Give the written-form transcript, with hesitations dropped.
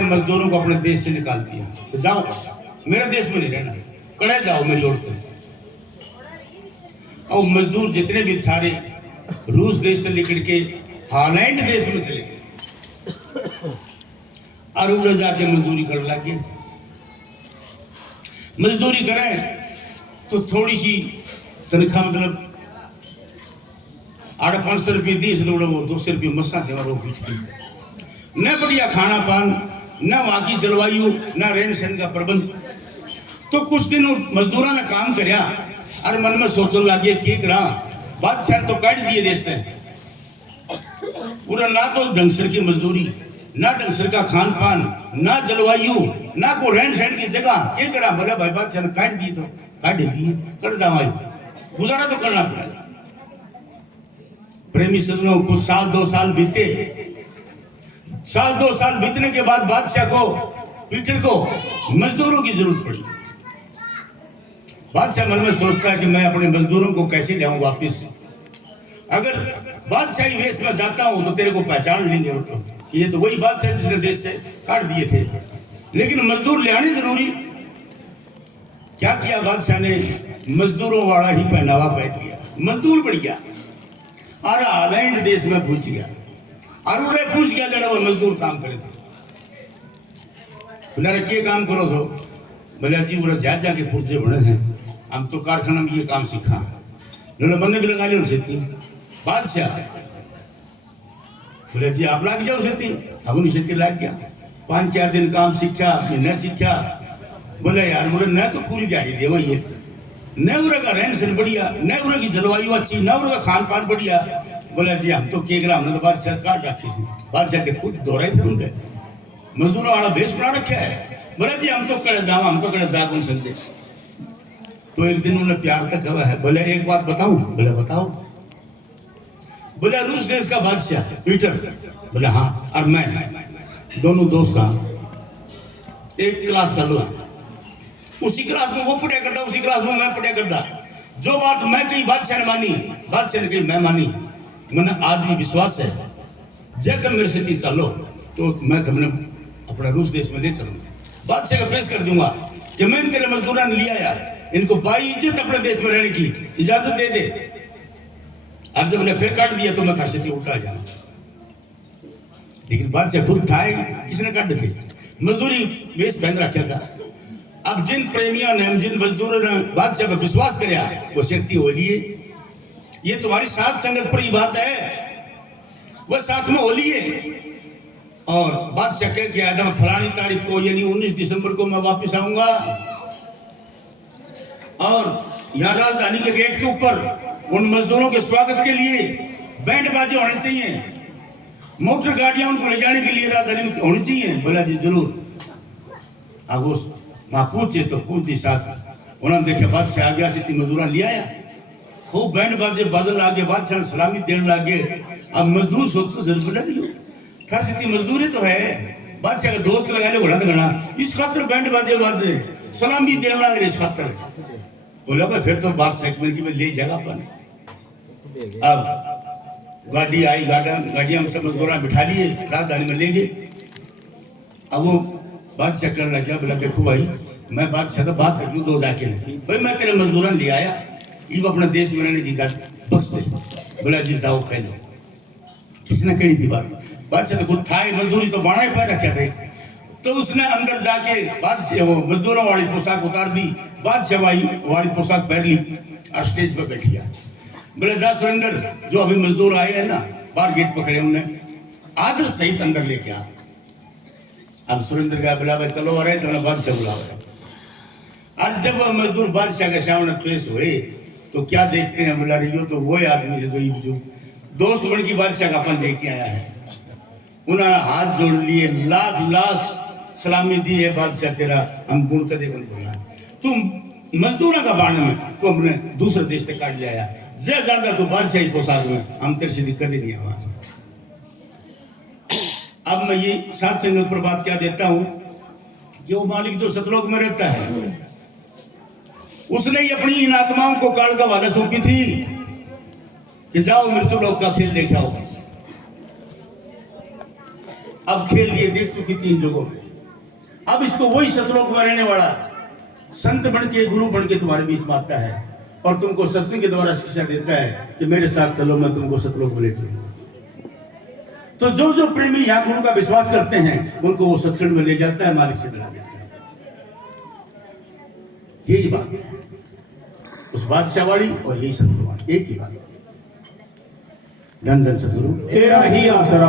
सारे मजदूरों को अपने देश से निकाल दिया, तो जाओ मेरे देश में नहीं रहना, कड़े जाओ मेरी ओर पे। और मजदूर जितने भी सारे रूस देश से लेकर के हॉलैंड देश में चले गए और उधर जाके मजदूरी करने लगे। मजदूरी करें तो थोड़ी सी तनख्वाह, मतलब 800-500 रुपये दी, वो 200 रुपये मसा थे वो पीट की। न बढ़िया खाना पान, न वहाँ की जलवायु, न रहन सहन का प्रबंध। तो कुछ दिन मजदूरा ने काम करया और मन में सोचने लगे कि करा, बादशाह तो काट दिए देश थे पूरा, ना तो ढंगसर की मजदूरी, ना ढंगसर का खान पान, ना जलवायु, ना को रहन सहन की जगह, क्या करा? बोले भाई बादशाह ने काट दिए तो काट दिए, कर जाओ गुजारा तो करना पड़ेगा। प्रेमी सज्जनों, कुछ साल 2 साल बीते। साल 2 साल बीतने के बाद बादशाह को, पीटर को मजदूरों की जरूरत पड़ी। बादशाह मन में सोचता है कि मैं अपने मजदूरों को कैसे लाऊं वापिस। अगर बादशाही वेश में जाता हूं तो तेरे को पहचान लेंगे वो, तो कि ये तो वही बादशाह जिसने देश से काट दिए थे। लेकिन मजदूर ले आने जरूरी। क्या किया बादशाह ने? मजदूरों वाला ही पहनावा पहन दिया, मजदूर बढ़ गया और हॉलैंड देश में पूछ गया और उन्हें पूछ गया जरा वो मजदूर काम करे थे। बोला क्या काम करो तो? बोला जी वो जा जाके पुर्जे बने हैं, हम तो कारखाना में ये काम सीखा। बोले बंदे भी लगा लियो सेती। बादशाह बोले जी आप लग जाओ सेती। अब उन्हें सेती लग गया, 5-4 दिन काम सीखा, महीना सीखा। बोले यार, बोले न तो पूरी दिहाड़ी दे वही है, न उरा का रहन सहन बढ़िया, न उरा की जलवायु अच्छी, न उरा का खान पान बढ़िया। बोला जी हम तो केकरा, हमने तो बादशाह काट रखी थी। बादशाह के खुद दोहराए थे उनके, मजदूरों वाला भेष बना रखा है। बोला जी हम तो कड़े जावा, हम तो कड़े जा कौन सकते। तो एक दिन उन्हें प्यार तक हुआ है। बोले एक बात बताऊं? बोले बताओ। बोले रूस देश का बादशाह पीटर, बोले हाँ, और मैं दोनों दोस्त हैं, एक क्लास फेलो है। उसी क्लास में वो पढ़िया करता, उसी क्लास में मैं पढ़िया करता। जो बात मैं कही बादशाह ने मानी, बादशाह ने कही मैं मानी। मैंने आज भी विश्वास है जब तुम मेरे से चलो तो मैं तुमने अपने रूस देश में ले चलूंगा। बादशाह का पेश कर दूंगा कि मैंने तेरे मजदूरा ने लिया यार, इनको बाइज्जत अपने देश में रहने की इजाजत दे दे। और जब ने फिर काट दिया तो मैं घर से उठा जाऊंगा। लेकिन बादशाह खुद था, किसने काट थे? मजदूरी वेश पहन रखा था। अब जिन प्रेमियों ने, जिन मजदूरों ने बादशाह पर विश्वास किया, वो शक्ति हो लिए। ये तुम्हारी साथ संगत पर ही बात है, वह साथ में हो लिए। और बादशाह कह के आया फलानी तारीख को, यानी 19 दिसंबर को मैं वापस आऊंगा। और यहाँ राजधानी के गेट के ऊपर उन मजदूरों के स्वागत के लिए बैंड बाजे होने चाहिए, मोटर गाड़ियां उनको ले जाने के लिए राजधानी में होनी चाहिए। बोला जी जरूर। अब उस वहां पूछे तो पूछती साथ उन्होंने देखे बादशाह आ गया, सिद्धि मजदूरा ले आया, खूब बैंड बाजे बाजन लागे, बादशाह ने सलामी देने लगे। अब मजदूर सोचते जरूर बोला थार सिद्धि मजदूरी तो है, बादशाह का दोस्त लगा ले घोड़ा घड़ा, इस खातर बैंड बाजे बाजे सलामी देने लगे इस खातर। बोला भाई फिर तो बादशाह की में ले जाएगा अपन। अब गाड़ी आई, गाड़ियां में सब मजदूर बिठा लिए, राजधानी में ले गए। अब वो बादशाह करने लग गया, बोला देखो भाई मैं बादशाह तो बात कर लूँ दो जाके नहीं, भाई मैं तेरे मजदूर ले आया, ये अपने देश में रहने की इजाजत बख्श दे। बोला जी जाओ कह लो। किसने कही थी बात? बादशाह तो खुद था, मजदूरी तो बाड़ा ही पैर रखे थे। तो उसने अंदर जाके बादशाह वो मजदूरों वाली पोशाक उतार दी, बादशाह वाली पोशाक पहन ली और स्टेज पर बैठ गया। बोले जा सुरेंद्र, जो अभी मजदूर आए हैं ना बाहर गेट पकड़े, उन्हें आदर सहित अंदर लेके आ। अब सुरेंद्र का बोला भाई चलो आ रहे तो बादशाह बुला रहे। आज जब वह मजदूर बादशाह के सामने पेश हुए तो क्या देखते हैं? बोला रही हो तो वो आदमी है जो दोस्त बन की बादशाह का अपन लेके आया है। उन्होंने हाथ जोड़ लिए, लाख लाख सलामी दी है, बादशाह तेरा हम गुण कदे गुण बोलना है। तुम मजदूरों का बाण में तो हमने दूसरे देश से काट लिया, ज्यादा तो बादशाही पोशाक में हम तेरे से दिक्कत ही नहीं हमारी। अब मैं ये सात संगत पर बात क्या देता हूं कि वो मालिक जो सतलोक में रहता है, उसने ही अपनी इन आत्माओं को काल का वाला सौंपी थी कि जाओ मृत्यु लोक का खेल देखाओ। अब खेल ये देख चुकी 3 जगहों में। अब इसको वही सतलोक में रहने वाला संत बन के, गुरु बन के तुम्हारे बीच में आता है और तुमको सत्संग के द्वारा शिक्षा देता है कि मेरे साथ चलो, मैं तुमको सतलोक में ले चलूंगा। तो जो जो प्रेमी यहाँ गुरु का विश्वास करते हैं उनको वो सत्संग में ले जाता है, मालिक से मिला देता है। यही बात है उस बादशाहवाड़ी और यही सतगुरुवाणी, एक ही बात है। धन धन सतगुरु तेरा ही आसरा।